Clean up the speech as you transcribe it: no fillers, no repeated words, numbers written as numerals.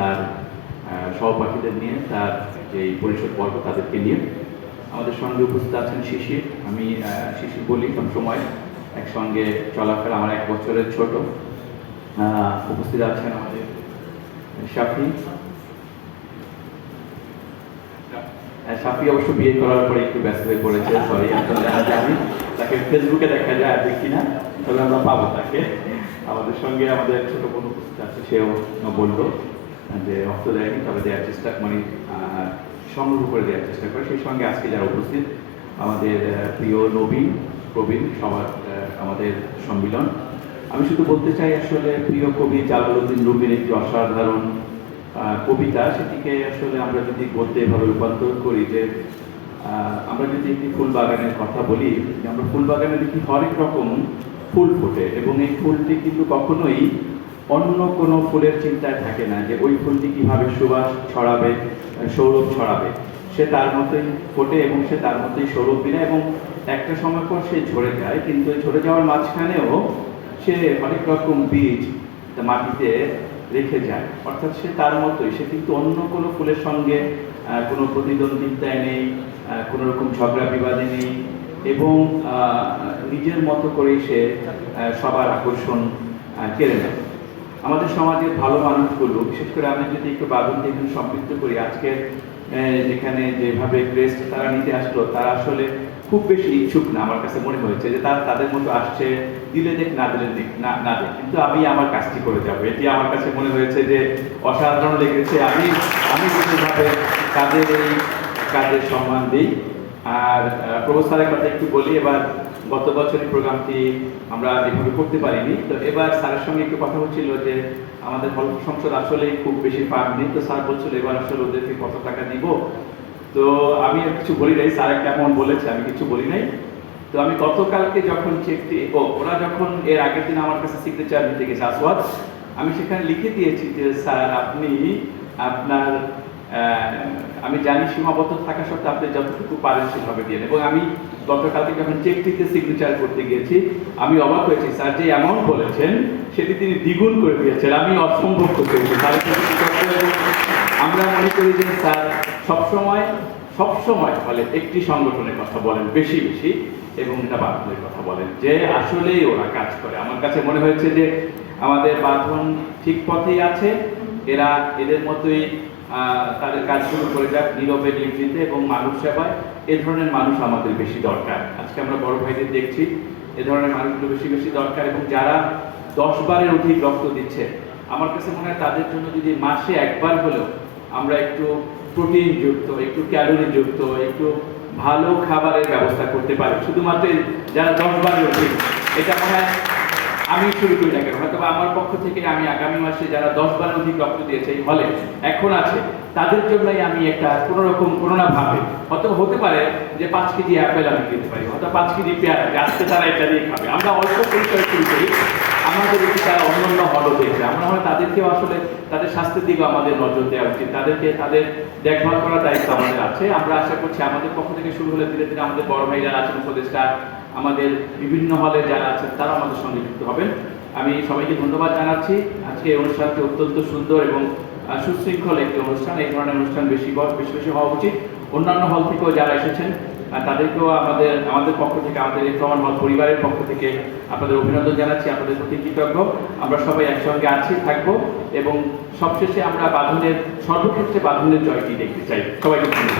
তার সহপাঠীদের নিয়ে, তার যে পরিষদ বর্গ তাদেরকে নিয়ে। আমাদের সঙ্গে উপস্থিত আছেন শিশির। আমি শিশির বলি সবসময়, একসঙ্গে চলাফেরা, আমার 1 বছরের ছোট। উপস্থিত আছেন আমাদের শাফি। শাফি অবশ্য বিয়ে করার পরে একটু ব্যস্ত হয়ে পড়েছে, সরি, আসলে আমি তাকে ফেসবুকে দেখা যায় আর দেখি না, তবে আমরা পাবো তাকে। আমাদের সঙ্গে আমাদের ছোট বোন উপস্থিত আছে, সেও বললো যে রক্ত দেয়নি, তবে দেওয়ার চেষ্টা মানে সংগ্রহ করে দেওয়ার চেষ্টা করে। সেই সঙ্গে আজকে যারা উপস্থিত, আমাদের প্রিয় নবীন প্রবীণ সবার আমাদের সম্মিলন। আমি শুধু বলতে চাই, আসলে প্রিয় কবি জালালউদ্দিন রুমির একটি অসাধারণ কবিতা, সেটিকে আসলে আমরা যদি বলতে এভাবে রূপান্তর করি যে আমরা যদি একটি ফুল বাগানের কথা বলি, আমরা ফুল বাগানে দেখি হরেক রকম ফুল ফোটে, এবং এই ফুলটি কিন্তু কখনোই অন্য কোনো ফুলের চিন্তায় থাকে না যে ওই ফুলটি কীভাবে সুবাস ছড়াবে, সৌরভ ছড়াবে। সে তার মতোই ফোটে এবং সে তার মতোই সৌরভ বিনায়, এবং একটা সময় পর সে ঝরে যায়, কিন্তু ঝরে যাওয়ার মাঝখানেও সে অনেক রকম বীজ মাটিতে রেখে যায়। অর্থাৎ সে তার মতোই, সে কিন্তু অন্য কোনো ফুলের সঙ্গে কোনো প্রতিদ্বন্দ্বিতায় নেই, কোনো রকম ঝগড়া বিবাদে নেই, এবং নিজের মতো করেই সে সবার আকর্ষণ কেড়ে নেয়। আমাদের সমাজের ভালো মানুষগুলো, বিশেষ করে আমি যদি একটু বাদনকে এখানে সম্পৃক্ত করি, আজকে যেখানে যেভাবে ক্রেস্ট তারা নিতে আসলো, তারা আসলে খুব বেশি ইচ্ছুক না। আমার কাছে মনে হয়েছে যে তাদের মতো আসছে, দিলে দেখ না দিলে দেখ না দেখ, কিন্তু আমি আমার কাজটি করে যাবো, এটি আমার কাছে মনে হয়েছে যে অসাধারণ লেগেছে। আমি বিশেষভাবে তাদের এই কাজের সম্মান দিই। আর প্রভু স্যারের কথা একটু বলি, এবার গত বছরের প্রোগ্রামটি আমরা এভাবে করতে পারিনি, তো এবার স্যারের সঙ্গে একটু কথা হচ্ছিল যে আমাদের গল্প সংসদ আসলে খুব বেশি ফান্ড নেই, তো স্যার বলছিল এবার আসলে ওদেরকে কত টাকা দিব। তো আমি আর কিছু বলি নাই, স্যার কেমন বলেছে আমি কিছু বলি নাই। তো আমি গতকালকে যখন চেকটি ওরা যখন এর আগের দিন আমার কাছে সিগনেচার দিতে গেছে আসওয়াদ, আমি সেখানে লিখে দিয়েছি যে স্যার আপনি আপনার আমি জানি সীমাবদ্ধ থাকা সত্ত্বেও আপনি যতটুকু পারেন সেভাবে দিয়ে, এবং আমি গতকালকে যখন চেকটিতে সিগনেচার করতে গিয়েছি আমি অবাক হয়েছি, স্যার যে অ্যামাউন্ট বলেছেন সেটি তিনি দ্বিগুণ করে দিয়েছেন। আমি অসম্ভব করতে হয়েছি স্যারের সাথে। আমরা মনে করি যে স্যার সবসময় ফলে একটি সংগঠনের কথা বলেন বেশি বেশি, এবং এটা বাঁধনের কথা বলেন, যে আসলেই ওরা কাজ করে। আমার কাছে মনে হয়েছে যে আমাদের বাঁধন ঠিক পথেই আছে, এরা এদের মতোই তাদের কাজগুলো করে যাক নীরবে নির্ভীতে এবং মানুষ সেবায়। এ ধরনের মানুষ আমাদের বেশি দরকার। আজকে আমরা বড় ভাইদের দেখছি, এ ধরনের মানুষগুলো বেশি বেশি দরকার, এবং যারা 10 বারের অধিক রক্ত দিচ্ছে, আমার কাছে মনে হয় তাদের জন্য যদি মাসে একবার হলেও আমরা একটু প্রোটিন যুক্ত, একটু ক্যালোরি যুক্ত, একটু ভালো খাবারের ব্যবস্থা করতে পারি, শুধুমাত্র যারা 10 বারের অধিক, এটা মনে হয় আমি শুরু করি না কেন, হয়তো আমার পক্ষ থেকে আমি আগামী মাসে যারা 10 বারের অধিক রক্ত দিয়েছে এই হলে এখন আছে, তাদের জন্যই আমি একটা কোনো না ভাবে, অথবা হতে পারে যে 5 কেজি অ্যাপেল আমি দিতে পারি, অথবা 5 কেজি পেয়ারা, আজকে তারা এটা দিয়ে খাবে। আমরা অল্প পরিচয় শুরু করি, আমাদের যদি তারা অন্যান্য হলও দেখবে, আমরা হয় তাদেরকেও আসলে তাদের স্বাস্থ্যের দিকেও আমাদের নজর দেওয়া উচিত, তাদেরকে তাদের দেখভাল করার দায়িত্ব আমাদের আছে। আমরা আশা করছি আমাদের পক্ষ থেকে শুরু হলে ধীরে ধীরে আমাদের বড় ভাই যারা আছেন, উপদেষ্টা, আমাদের বিভিন্ন হলে যারা আছেন, তারা আমাদের সঙ্গে যুক্ত হবেন। আমি সবাইকে ধন্যবাদ জানাচ্ছি। আজকে এই অনুষ্ঠানটি অত্যন্ত সুন্দর এবং সুশৃঙ্খল একটি অনুষ্ঠান। এই ধরনের অনুষ্ঠান বেশি বেশি হওয়া উচিত। অন্যান্য হল থেকেও যারা এসেছেন তাদেরকেও আমাদের পক্ষ থেকে, আমাদের এই প্রমাণ হল পরিবারের পক্ষ থেকে আপনাদের অভিনন্দন জানাচ্ছি, আপনাদের প্রতি কৃতজ্ঞ। আমরা সবাই একসঙ্গে আছি, থাকবো, এবং সবশেষে আমরা সর্বক্ষেত্রে বাঁধনের জয়টি দেখতে চাই। সবাইকে ধন্যবাদ।